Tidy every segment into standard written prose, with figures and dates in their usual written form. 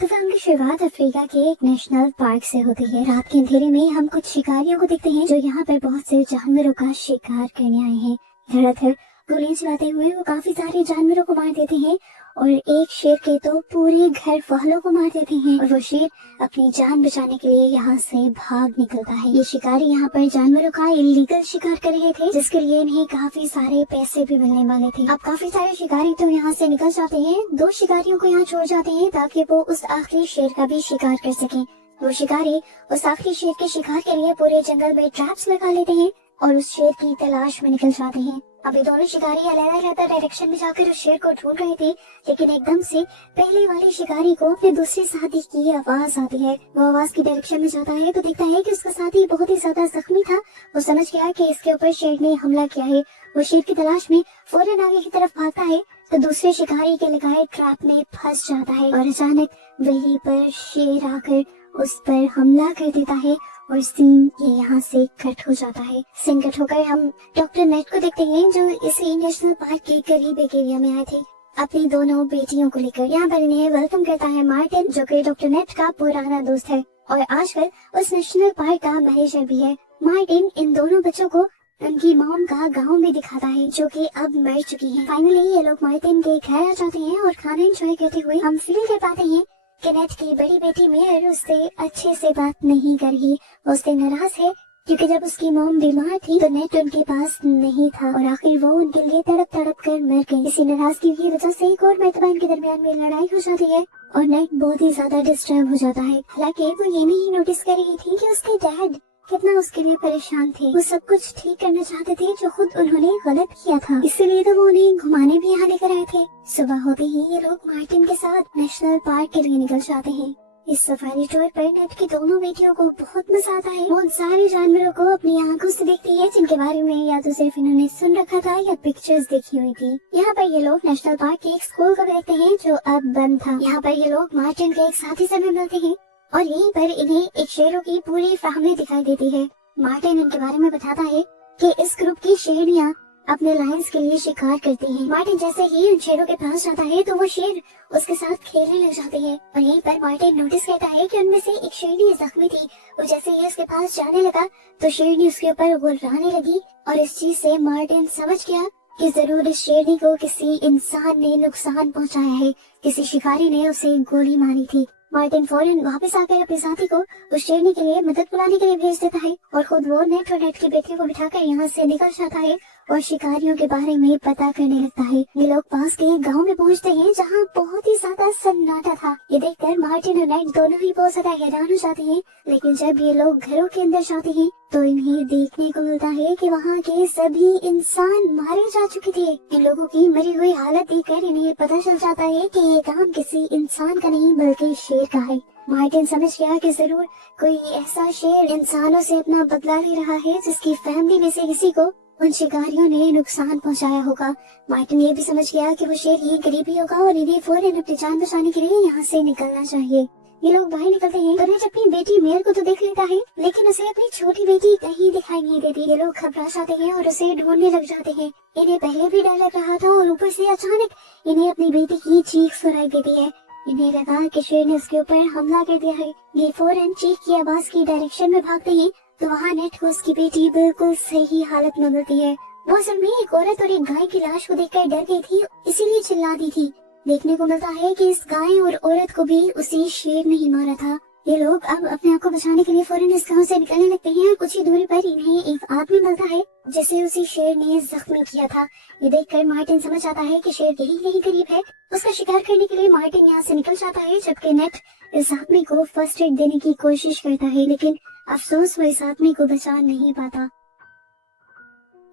तो फिल्म की शुरुआत अफ्रीका के एक नेशनल पार्क से होती है। रात के अंधेरे में हम कुछ शिकारियों को देखते हैं जो यहाँ पर बहुत से जानवरों का शिकार करने आए हैं। धड़ाधड़ गोलियां चलाते हुए वो काफी सारे जानवरों को मार देते हैं और एक शेर के तो पूरे घर वालों को मार देते हैं और वो शेर अपनी जान बचाने के लिए यहाँ से भाग निकलता है। ये शिकारी यहाँ पर जानवरों का इलीगल शिकार कर रहे थे, जिसके लिए इन्हें काफी सारे पैसे भी मिलने वाले थे। अब काफी सारे शिकारी तो यहाँ से निकल जाते हैं। 2 शिकारियों को यहाँ छोड़ जाते हैं ताकि वो उस आखिरी शेर का भी शिकार कर सकें। वो शिकारी उस आखिरी शेर के शिकार के लिए पूरे जंगल में ट्रैप्स लगा लेते हैं और उस शेर की तलाश में निकल जाते हैं। अभी दोनों शिकारी अलग-अलग डायरेक्शन में जाकर उस शेर को ढूंढ रहे थे, लेकिन एकदम से पहले वाले शिकारी को अपने दूसरे साथी की आवाज आती है। वो आवाज की डायरेक्शन में जाता है तो देखता है कि उसका साथी बहुत ही ज्यादा जख्मी था। वो समझ गया कि इसके ऊपर शेर ने हमला किया है। वो शेर की तलाश में फौरन आगे की तरफ भागता है तो दूसरे शिकारी के लगाए ट्रैप में फंस जाता है और अचानक वहीं पर शेर आकर उस पर हमला कर देता है और सीन ये यहाँ से कट हो जाता है। सीन कट होकर हम डॉक्टर नेट को देखते हैं जो इसी नेशनल पार्क के करीब एक एरिया में आए थे अपनी दोनों बेटियों को लेकर। यहाँ पर इन्हें वेलकम करता है मार्टिन, जो कि डॉक्टर नेट का पुराना दोस्त है और आजकल उस नेशनल पार्क का मैनेजर भी है। मार्टिन इन दोनों बच्चों को उनकी मॉम का गांव में दिखाता है जो कि अब मर चुकी है। फाइनली ये लोग मार्टिन के घर आ जाते हैं और खाना एंजॉय करते हुए हम फील कर पाते हैं कि नेट की बड़ी बेटी मेयर उससे अच्छे से बात नहीं कर रही। उससे नाराज है क्योंकि जब उसकी मॉम बीमार थी तो नेट उनके पास नहीं था और आखिर वो उनके लिए तड़प तड़प कर मर गई। इसी नाराजगी की वजह से एक और मर्तबा इनके दरमियान में लड़ाई हो जाती है और नेट बहुत ही ज्यादा डिस्टर्ब हो जाता है। हालांकि वो ये नहीं नोटिस कर रही थी कि उसके डैड कितना उसके लिए परेशान थे। वो सब कुछ ठीक करना चाहते थे जो खुद उन्होंने गलत किया था, इसीलिए तो वो उन्हें घुमाने भी यहाँ लेकर आए थे। सुबह होते ही ये लोग मार्टिन के साथ नेशनल पार्क के लिए निकल जाते हैं। इस सफारी टूर पर नेट की दोनों बेटियों को बहुत मजा आता है। वो उन सारे जानवरों को अपनी आंखों से देखती है जिनके बारे में या तो सिर्फ इन्होंने सुन रखा था या पिक्चर्स देखी हुई थी। यहाँ पर ये लोग नेशनल पार्क के एक स्कूल को भी देखते हैं जो अब बंद था। यहाँ पर ये लोग मार्टिन के एक साथी से भी मिलते हैं और यहीं पर इन्हें एक शेरों की पूरी फैमिली दिखाई देती है। मार्टिन इनके बारे में बताता है कि इस ग्रुप की शेरनियाँ अपने लायंस के लिए शिकार करती हैं। मार्टिन जैसे ही उन शेरों के पास जाता है तो वो शेर उसके साथ खेलने लग जाते हैं और यहीं पर मार्टिन नोटिस करता है कि उनमें से एक शेरनी जख्मी थी। वो जैसे ही उसके पास जाने लगा तो शेरनी उसके ऊपर गुर्राने लगी और इस चीज से मार्टिन समझ गया कि जरूर इस शेरनी को किसी इंसान ने नुकसान पहुंचाया है, किसी शिकारी ने उसे गोली मारी थी। मार्टिन फौरन वापस आकर अपने साथी को उस शेरनी के लिए मदद बुलाने के लिए भेज देता है और खुद वो नेट और नेट की बेटियों को बिठाकर यहाँ से निकल जाता है और शिकारियों के बारे में पता करने लगता है। ये लोग पास के एक गाँव में पहुँचते हैं जहाँ बहुत ही ज्यादा सन्नाटा था। ये देखकर मार्टिन और नेट दोनों ही बहुत ज्यादा हैरान हो जाते हैं, लेकिन जब ये लोग घरों के अंदर जाते हैं तो इन्हें देखने को मिलता है कि वहाँ के सभी इंसान मारे जा चुके थे। इन लोगों की मरी हुई हालत देखकर इन्हें पता चल जाता है कि ये काम किसी इंसान का नहीं बल्कि शेर का है। मार्टिन समझ गया कि जरूर कोई ऐसा शेर इंसानों से अपना बदला ले रहा है जिसकी फैमिली में से किसी को उन शिकारियों ने नुकसान पहुंचाया होगा। मार्टिन ये भी समझ गया कि वो शेर यही करीब ही होगा और इन्हें फौरन अपनी जान बचाने के लिए यहाँ से निकलना चाहिए। ये लोग बाहर निकलते हैं तो नेट अपनी बेटी मेयर को तो देख लेता है, लेकिन उसे अपनी छोटी बेटी कहीं दिखाई नहीं देती। ये लोग घबरा जाते हैं और उसे ढूंढने लग जाते हैं। इन्हें पहले भी डर लग रहा था और ऊपर से अचानक इन्हें अपनी बेटी की चीख सुनाई देती है। इन्हें लगा कि शेर ने उसके ऊपर हमला कर दिया है। ये फौरन चीख की आवाज की डायरेक्शन में भागते हैं तो वहाँ नेट को उसकी बेटी बिल्कुल सही हालत में मिलती है। वो असल में एक औरत और एक गाय की लाश को देखकर डर गई थी, इसीलिए चिल्ला दी थी। देखने को मिलता है कि इस गाय और औरत को भी उसी शेर ने ही मारा था। ये लोग अब अपने आप को बचाने के लिए फौरन इस गांव से निकलने लगते हैं और कुछ ही दूरी पर इन्हें एक आदमी मिलता है जिसे उसी शेर ने जख्मी किया था। ये देखकर मार्टिन समझ आता है कि शेर यही करीब है। उसका शिकार करने के लिए मार्टिन यहाँ से निकल जाता है, जबकि नेट इस आदमी को फर्स्ट एड देने की कोशिश करता है, लेकिन अफसोस वो इस आदमी को बचा नहीं पाता।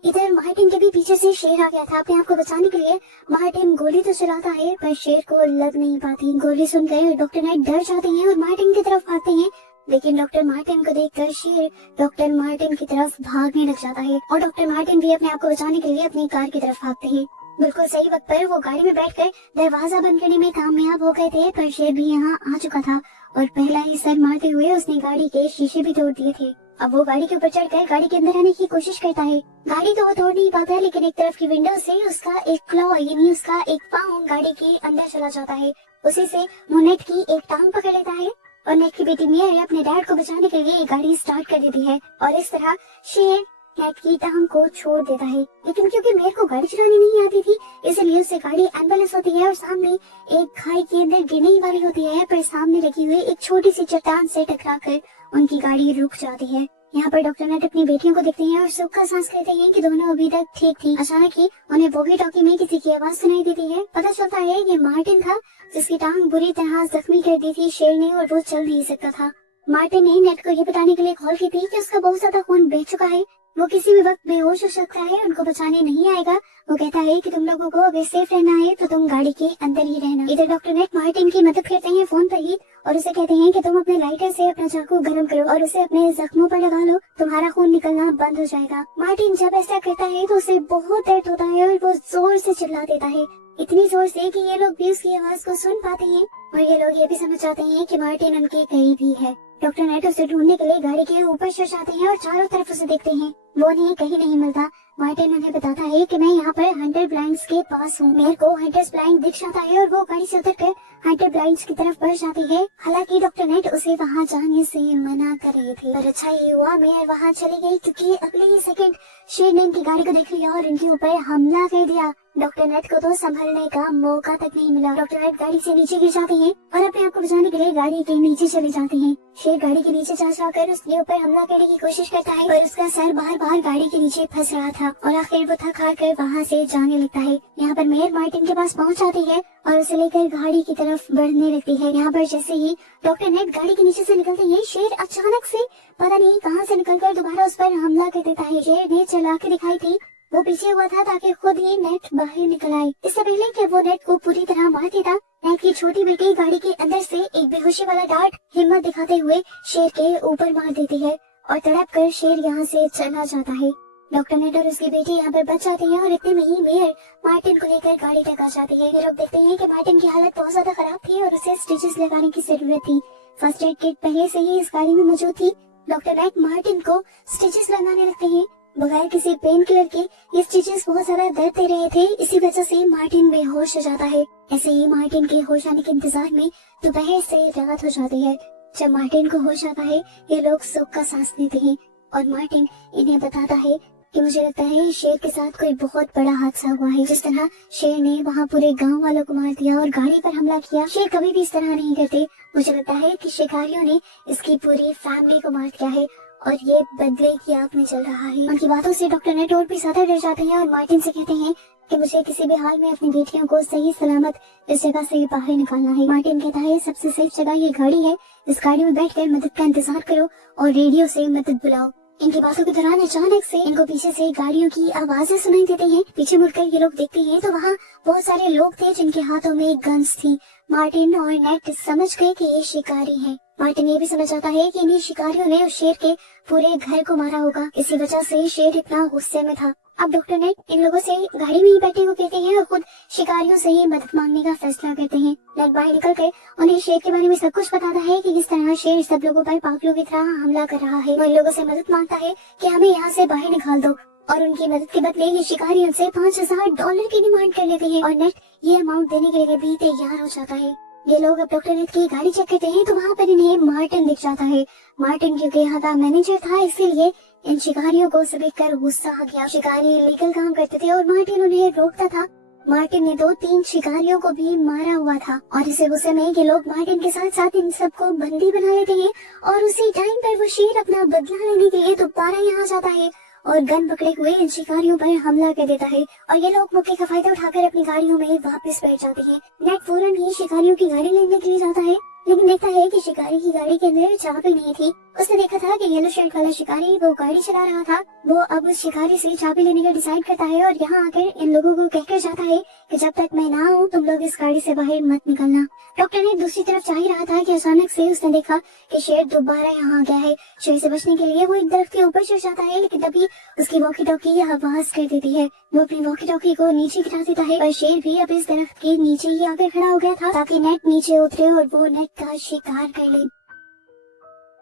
इधर मार्टिन के भी पीछे से शेर आ गया था। अपने आप को बचाने के लिए मार्टिन गोली तो चलाता है पर शेर को लग नहीं पाती। गोली सुनकर डॉक्टर नाइट डर जाते हैं और मार्टिन की तरफ भागते हैं, लेकिन डॉक्टर मार्टिन को देखकर शेर डॉक्टर मार्टिन की तरफ भागने लग जाता है और डॉक्टर मार्टिन भी अपने आप को बचाने के लिए अपनी कार की तरफ भागते हैं। बिल्कुल सही वक्त पर वो गाड़ी में बैठकर दरवाजा बंद करने में कामयाब हो गए थे, पर शेर भी यहाँ आ चुका था और पहला ही सर मारते हुए उसने गाड़ी के शीशे भी तोड़ दिए थे। अब वो गाड़ी के ऊपर चढ़कर गाड़ी के अंदर आने की कोशिश करता है। गाड़ी तो वो तोड़ नहीं पाता, लेकिन एक तरफ की विंडो से उसका एक क्लॉ यानी उसका एक पाँव गाड़ी के अंदर चला जाता है। उसी से वो नेट की एक टांग पकड़ लेता है और नेट की बेटी मेयर अपने डैड को बचाने के लिए गाड़ी स्टार्ट कर देती है और इस तरह शेर नेट की टांग को छोड़ देता है। लेकिन क्योंकि मेयर को गाड़ी चलानी नहीं आती थी, इसलिए उससे गाड़ी एम्बुलेंस होती है और सामने एक खाई के अंदर गिरने ही वाली होती है, पर सामने लगी हुई एक छोटी सी चट्टान से टकराकर उनकी गाड़ी रुक जाती है। यहाँ पर डॉक्टर नेट अपनी बेटियों को देखते हैं और सुख का सांस लेते हैं कि दोनों अभी तक ठीक थी। अचानक ही उन्हें वॉकी टॉकी में किसी की आवाज सुनाई देती है। पता चलता है ये मार्टिन था, जिसकी टांग बुरी तरह जख्मी कर दी थी शेर ने और वो चल नहीं सकता था। मार्टिन ने नेट को ये बताने के लिए कॉल की थी कि उसका बहुत ज्यादा खून बह चुका है, वो किसी भी वक्त बेहोश हो सकता है, उनको बचाने नहीं आएगा। वो कहता है कि तुम लोगों को अगर सेफ रहना है तो तुम गाड़ी के अंदर ही रहना। इधर डॉक्टर नेट मार्टिन की मदद करते हैं फोन पर ही और उसे कहते हैं कि तुम अपने लाइटर से अपना चाकू गर्म करो और उसे अपने जख्मों पर लगा लो, तुम्हारा खून निकलना बंद हो जाएगा। मार्टिन जब ऐसा करता है तो उसे बहुत दर्द होता है और वो जोर से चिल्ला देता है, इतनी जोर से कि ये लोग भी उसकी आवाज को सुन पाते हैं और ये लोग ये भी समझ जाते हैं कि मार्टिन उनके करीब ही है। डॉक्टर नेट उसे ढूंढने के लिए गाड़ी के ऊपर चढ़ जाते हैं और चारों तरफ उसे देखते हैं, वो उन्हें कहीं नहीं मिलता। मार्टिन उन्हें बताता है कि मैं यहाँ पर हंटर ब्लाइंड्स के पास हूँ। मेयर को हंटर्स ब्लाइंड दिख जाता है और वो गाड़ी से उतरकर हंटर ब्लाइंड्स की तरफ बढ़ जाती है। हालांकि डॉक्टर नेट उसे वहाँ जाने से मना कर रहे थे, पर अच्छा ये हुआ मेयर वहाँ चली गई, क्योंकि अगले ही सेकंड शेर ने उनकी गाड़ी को देख लिया और उनके ऊपर हमला कर दिया। डॉक्टर नेट को तो संभलने का मौका तक नहीं मिला। डॉक्टर नेट गाड़ी से नीचे गिर जाते हैं और अपने आप को बचाने के लिए गाड़ी के नीचे चले जाते हैं। शेर गाड़ी के नीचे जा जाकर उसके ऊपर हमला करने की कोशिश करता है, पर उसका सर बार बार गाड़ी के नीचे फंस रहा था और आखिर वो थक हार कर वहाँ से जाने लगता है। यहाँ पर मेयर मार्टिन के पास पहुँच जाती है और उसे लेकर गाड़ी की तरफ बढ़ने लगती है। यहाँ पर जैसे ही डॉक्टर नेट गाड़ी के नीचे से निकलते हैं, शेर अचानक से पता नहीं कहाँ से निकलकर दोबारा उस पर हमला कर देता है। शेर ने चला के दिखाई थी, वो पीछे हुआ था ताकि खुद ही नेट बाहर निकल आए। इससे पहले कि वो नेट को पूरी तरह मार देता, नेट की छोटी बेटी गाड़ी के अंदर से एक बेहोशी वाला डार्ट हिम्मत दिखाते हुए शेर के ऊपर मार देती है और तड़प कर शेर यहाँ से चला जाता है। डॉक्टर नेट और उसकी बेटी यहाँ पर बच जाते हैं और इतने में ही मेयर मार्टिन को लेकर गाड़ी तक आ जाती है। ये लोग देखते हैं कि मार्टिन की हालत बहुत ज्यादा खराब थी और उसे स्टिचेस लगाने की जरूरत थी। फर्स्ट एड किट पहले से ही इस गाड़ी में मौजूद थी। डॉक्टर नेट मार्टिन को स्टिचेस लगाने लगते हैं। बगैर किसी पेन किलर के ये स्टिचेस बहुत ज्यादा दर्द दे रहे थे, इसी वजह से मार्टिन बेहोश हो जाता है। ऐसे ही मार्टिन के होश आने के इंतजार में दोपहर से रात हो जाती है। जब मार्टिन को होश आता है, ये लोग सुख का सांस लेते हैं और मार्टिन इन्हें बताता है कि मुझे लगता है शेर के साथ कोई बहुत बड़ा हादसा हुआ है। जिस तरह शेर ने वहाँ पूरे गांव वालों को मार दिया और गाड़ी पर हमला किया, शेर कभी भी इस तरह नहीं करते। मुझे लगता है कि शिकारियों ने इसकी पूरी फैमिली को मार दिया है और ये बदले की आग में चल रहा है। उनकी बातों से डॉक्टर नेट और भी ज्यादा डर जाते हैं और मार्टिन से कहते हैं कि मुझे किसी भी हाल में अपनी बेटियों को सही सलामत इस जगह से बाहर निकालना है। मार्टिन कहता है सबसे सेफ जगह ये गाड़ी है, इस गाड़ी में बैठकर मदद का इंतजार करो और रेडियो से मदद बुलाओ। इनकी बातों के दौरान अचानक से इनको पीछे से गाड़ियों की आवाजें सुनाई देती हैं। पीछे मुड़कर ये लोग देखते हैं तो वहाँ बहुत सारे लोग थे जिनके हाथों में गन्स थी। मार्टिन और नेट समझ गए कि ये शिकारी हैं। मार्टिन ये भी समझ आता है कि इन्हीं शिकारियों ने उस शेर के पूरे घर को मारा होगा, इसी वजह से शेर इतना गुस्से में था। अब डॉक्टर नेट इन लोगों से गाड़ी में ही बैठने को कहते हैं और खुद शिकारियों से ही मदद मांगने का फैसला करते हैं। नेट बाहर निकल कर उन्हें शेर के बारे में सब कुछ बताता है कि किस तरह शेर सब लोगों पर पागलों की तरह हमला कर रहा है। वो इन लोगों से मदद मांगता है कि हमें यहाँ से बाहर निकाल दो और उनकी मदद के बदले ये शिकारी उनसे $5000 की डिमांड कर लेते हैं और नेट ये अमाउंट देने के लिए भी तैयार हो जाता है। ये लोग अब डॉक्टर नेट की गाड़ी चेक करते हैं तो वहाँ पर इन्हें मार्टिन दिख जाता है। मार्टिन क्योंकि यहाँ का मैनेजर था, इसीलिए इन शिकारियों को सब देखकर गुस्सा आ गया। शिकारी लीगल काम करते थे और मार्टिन उन्हें रोकता था। मार्टिन ने 2-3 शिकारियों को भी मारा हुआ था और इसे गुस्से में ये लोग मार्टिन के साथ साथ इन सबको बंदी बना लेते हैं और उसी टाइम पर वो शेर अपना बदला लेने के लिए दोबारा यहाँ जाता है और गन पकड़े हुए इन शिकारियों पर हमला कर देता है और ये लोग मौके का फायदा उठाकर अपनी गाड़ियों में वापस बैठ जाते हैं। नेट फौरन ही शिकारियों की गाड़ी लेने के लिए जाता है, लेकिन देखता है कि शिकारी की गाड़ी के अंदर चाबी नहीं थी। उसने देखा था कि येलो शर्ट वाला शिकारी वो गाड़ी चला रहा था। वो अब उस शिकारी से चाबी लेने का डिसाइड करता है और यहाँ आकर इन लोगों को कहकर जाता है कि जब तक मैं ना आऊँ तुम लोग इस गाड़ी से बाहर मत निकलना। डॉक्टर ने दूसरी तरफ जा ही रहा था कि अचानक से उसने देखा कि शेर दोबारा यहाँ आ गया है। शेर से बचने के लिए वो एक दरख्त के ऊपर चढ़ जाता है, लेकिन तभी उसकी वॉकी टॉकी आवाज कर देती है। वो अपनी वॉकी टॉकी को नीचे गिरा देता है और शेर भी अब इस दरख्त के नीचे ही आकर खड़ा हो गया था ताकि नेट नीचे उतरे और वो नेट का शिकार कर ले।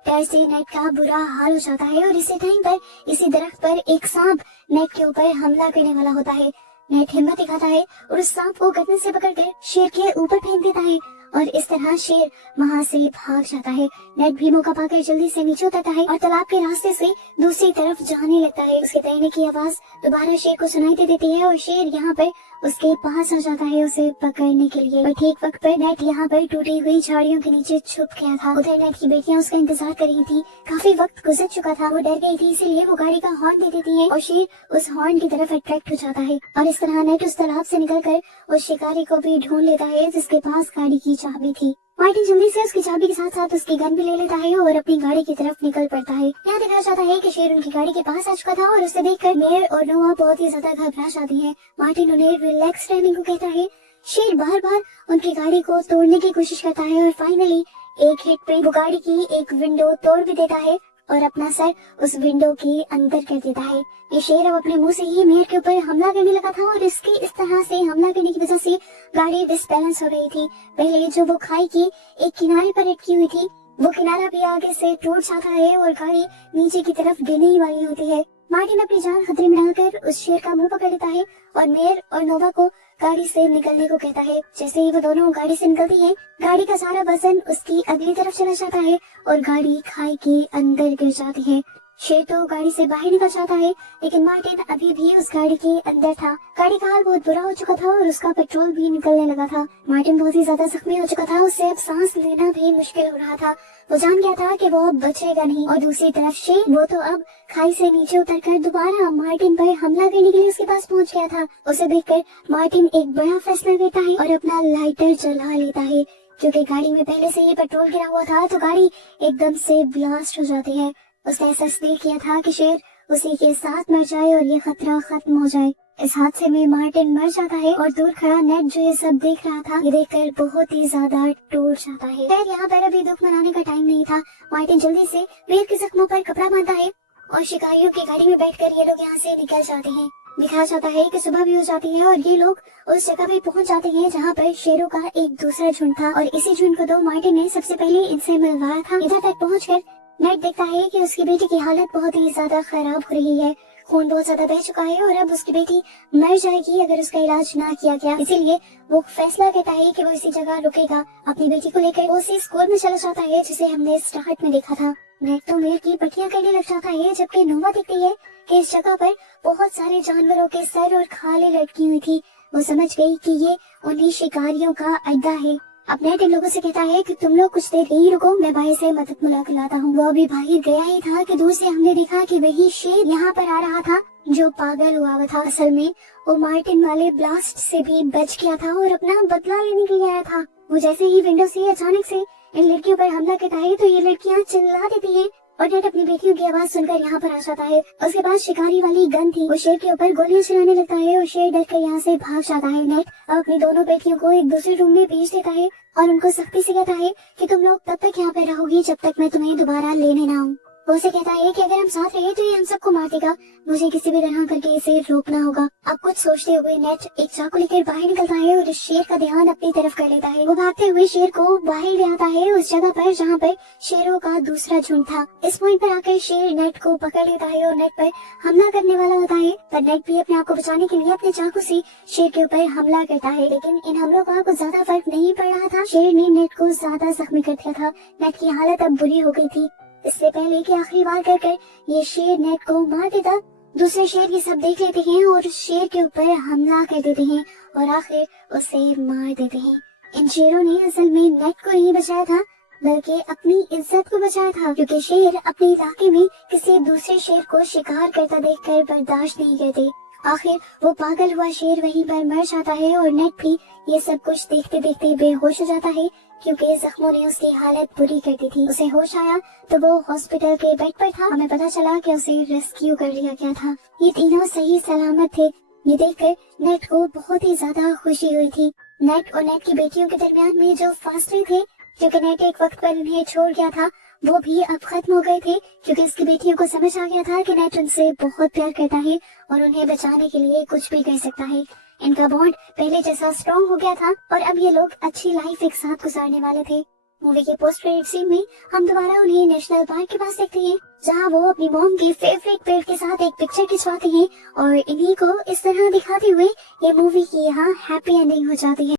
डर से नेट का बुरा हाल हो जाता है और इसी टाइम पर इसी दरख्त पर एक सांप नेट के ऊपर हमला करने वाला होता है। नेट हिम्मत दिखाता है और उस सांप को गर्दन से पकड़कर शेर के ऊपर फेंक देता है और इस तरह शेर वहाँ से भाग जाता है। नेट भी मौका पाकर जल्दी से नीचे उतरता है और तालाब के रास्ते से दूसरी तरफ जाने लगता है। उसके तैरने की आवाज दोबारा शेर को सुनाई दे देती है और शेर यहाँ पर उसके पास आ जाता है उसे पकड़ने के लिए। और ठीक वक्त पर नेट यहाँ पर टूटी हुई झाड़ियों के नीचे छुप गया था। उधर नेट की बेटियां उसका इंतजार कर रही थी। काफी वक्त गुजर चुका था, वो डर गई थी, इसीलिए वो गाड़ी का हॉर्न दे देती है और शेर उस हॉर्न की तरफ अट्रैक्ट हो जाता है और इस तरह नेट उस तालाब से निकलकर उस शिकारी को भी ढूंढ लेता है जिसके पास गाड़ी की चाबी थी। मार्टिन जल्दी से उसकी चाबी के साथ साथ उसकी गन भी ले लेता है और अपनी गाड़ी की तरफ निकल पड़ता है। यहाँ दिखाया जाता है कि शेर उनकी गाड़ी के पास आ चुका था और उसे देखकर मेयर और नोआ बहुत ही ज्यादा घबरा जाती है। मार्टिन उन्हें रिलैक्स रहने को कहता है। शेर बार बार उनकी गाड़ी को तोड़ने की कोशिश करता है और फाइनली एक हिट पे वो गाड़ी की एक विंडो तोड़ भी देता है और अपना सर उस विंडो के अंदर कर देता है। ये शेर अब अपने मुंह से ही मेयर के ऊपर हमला करने लगा था और इसके इस तरह से हमला करने की वजह से गाड़ी डिसबैलेंस हो गई थी। पहले जो वो खाई की एक किनारे पर अटकी हुई थी, वो किनारा भी आगे से टूट जाता है और गाड़ी नीचे की तरफ गिरने ही वाली होती है। मार्टिन अपनी जान खतरे में डालकर उस शेर का मुंह पकड़ लेता है और मेयर और नोवा को गाड़ी से निकलने को कहता है। जैसे ही वो दोनों गाड़ी से निकलती है, गाड़ी का सारा वजन उसकी अगली तरफ चला जाता है और गाड़ी खाई के अंदर गिर जाती है। शेर तो गाड़ी से बाहर निकल जाता है, लेकिन मार्टिन अभी भी उस गाड़ी के अंदर था। गाड़ी का हाल बहुत बुरा हो चुका था और उसका पेट्रोल भी निकलने लगा था। मार्टिन बहुत ही ज्यादा जख्मी हो चुका था, उससे अब सांस लेना भी मुश्किल हो रहा था। वो जान गया था कि वो अब बचेगा नहीं और दूसरी तरफ शेर, वो तो अब खाई से नीचे उतरकर दोबारा मार्टिन पर हमला करने के लिए उसके पास पहुंच गया था। उसे देखकर मार्टिन एक बड़ा फैसला लेता है और अपना लाइटर जला लेता है। क्योंकि गाड़ी में पहले से ही पेट्रोल गिरा हुआ था तो गाड़ी एकदम से ब्लास्ट हो जाती है। उसने ऐसा इसलिए किया था कि शेर उसी के साथ मर जाए और ये खतरा खत्म हो जाए। इस हादसे में मार्टिन मर जाता है और दूर खड़ा नेट जो ये सब देख रहा था, ये देखकर बहुत ही ज्यादा टूट जाता है। खैर यहाँ पर अभी दुख मनाने का टाइम नहीं था। मार्टिन जल्दी से मेयर के जख्मों पर कपड़ा बांधता है और शिकारियों की गाड़ी में बैठकर ये लोग यहाँ से निकल जाते हैं। दिखाया जाता है कि सुबह भी हो जाती है और ये लोग उस जगह पे पहुंच जाते हैं जहाँ पर शेरों का एक दूसरा झुंड था और इसी झुंड को तो मार्टिन ने सबसे पहले इनसे मिलवाया था। इधर तक पहुंचकर नेट देखता है कि उसकी बेटी की हालत बहुत ही ज्यादा खराब हो रही है। खून बहुत ज्यादा बह चुका है और अब उसकी बेटी मर जाएगी अगर उसका इलाज ना किया गया। इसीलिए वो फैसला करता है कि वो इसी जगह रुकेगा। अपनी बेटी को लेकर वो उसी स्कूल में चला जाता है जिसे हमने स्टार्ट में देखा था। नेट तो मेयर की पट्टियां करने लग जाता है, जबकि नोवा देखती है कि इस जगह पर बहुत सारे जानवरों के सर और खाले लटकी हुई थी। वो समझ गई कि ये उन्हीं शिकारियों का अड्डा है। अब नेट इन लोगों से कहता है कि तुम लोग कुछ देर यहीं रुको, मैं भाई से मदद मुलाकात लाता हूँ। वो अभी बाहर गया ही था कि दूर से हमने देखा कि वही शेर यहाँ पर आ रहा था जो पागल हुआ हुआ था। असल में वो मार्टिन वाले ब्लास्ट से भी बच गया था और अपना बदला लेने के लिए आया था। वो जैसे ही विंडो से अचानक से इन लड़कियों पर हमला करता है तो ये लड़कियाँ चिल्ला देती है और नेट अपनी बेटियों की आवाज सुनकर यहाँ पर आ जाता है। उसके पास शिकारी वाली गन थी। वो शेर के ऊपर गोलियां चलाने लगता है और शेर डर कर यहाँ से भाग जाता है। नेट अब अपनी दोनों बेटियों को एक दूसरे रूम में भेज देता है और उनको सख्ती से कहता है कि तुम लोग तब तक यहाँ पे रहोगी जब तक मैं तुम्हें दोबारा लेने ना आऊँ। वो उसे कहता है कि अगर हम साथ रहे तो ये हम सबको मार देगा, मुझे किसी भी तरह करके इसे रोकना होगा। अब कुछ सोचते हुए नेट एक चाकू लेकर बाहर निकलता है और इस शेर का ध्यान अपनी तरफ कर लेता है। वो भागते हुए शेर को बाहर ले आता है उस जगह पर जहाँ पर शेरों का दूसरा झुंड था। इस पॉइंट पर आकर शेर नेट को पकड़ लेता है और नेट पर हमला करने वाला होता है, पर नेट भी अपने आप को बचाने के लिए अपने चाकू से शेर के ऊपर हमला करता है। लेकिन इन हमलों का कुछ ज्यादा फर्क नहीं पड़ रहा था। शेर ने नेट को ज्यादा जख्मी कर दिया था। नेट की हालत अब बुरी हो गई थी। इससे पहले कि आखिरी बार कर ये शेर नेट को मार देता, दूसरे शेर ये सब देख लेते हैं और शेर के ऊपर हमला कर देते हैं और आखिर उसे मार देते हैं। इन शेरों ने असल में नेट को नहीं बचाया था, बल्कि अपनी इज्जत को बचाया था, क्योंकि शेर अपने इलाके में किसी दूसरे शेर को शिकार करता देखकर बर्दाश्त नहीं करते। आखिर वो पागल हुआ शेर वहीं पर मर जाता है और नेट भी ये सब कुछ देखते देखते बेहोश हो जाता है, क्योंकि जख्मों ने उसकी हालत बुरी कर दी थी। उसे होश आया तो वो हॉस्पिटल के बेड पर था। हमें पता चला कि उसे रेस्क्यू कर लिया गया था। ये तीनों सही सलामत थे। ये देखकर नेट को बहुत ही ज्यादा खुशी हुई थी। नेट और नेट की बेटियों के दरमियान में जो फासले थे, क्योंकि नेट एक वक्त पर उन्हें छोड़ गया था, वो भी अब खत्म हो गए थे, क्योंकि उसकी बेटियों को समझ आ गया था कि नेट उनसे बहुत प्यार करता है और उन्हें बचाने के लिए कुछ भी कर सकता है। इनका बॉन्ड पहले जैसा स्ट्रॉन्ग हो गया था और अब ये लोग अच्छी लाइफ एक साथ गुजारने वाले थे। मूवी के पोस्ट क्रेडिट सीन में हम दोबारा उन्हें नेशनल पार्क के पास देखते हैं, जहाँ वो अपनी मॉम की फेवरेट पेड़ के साथ एक पिक्चर खिंचवाते हैं और इन्हीं को इस तरह दिखाते हुए ये मूवी की यहाँ हैप्पी एंडिंग हो जाती है।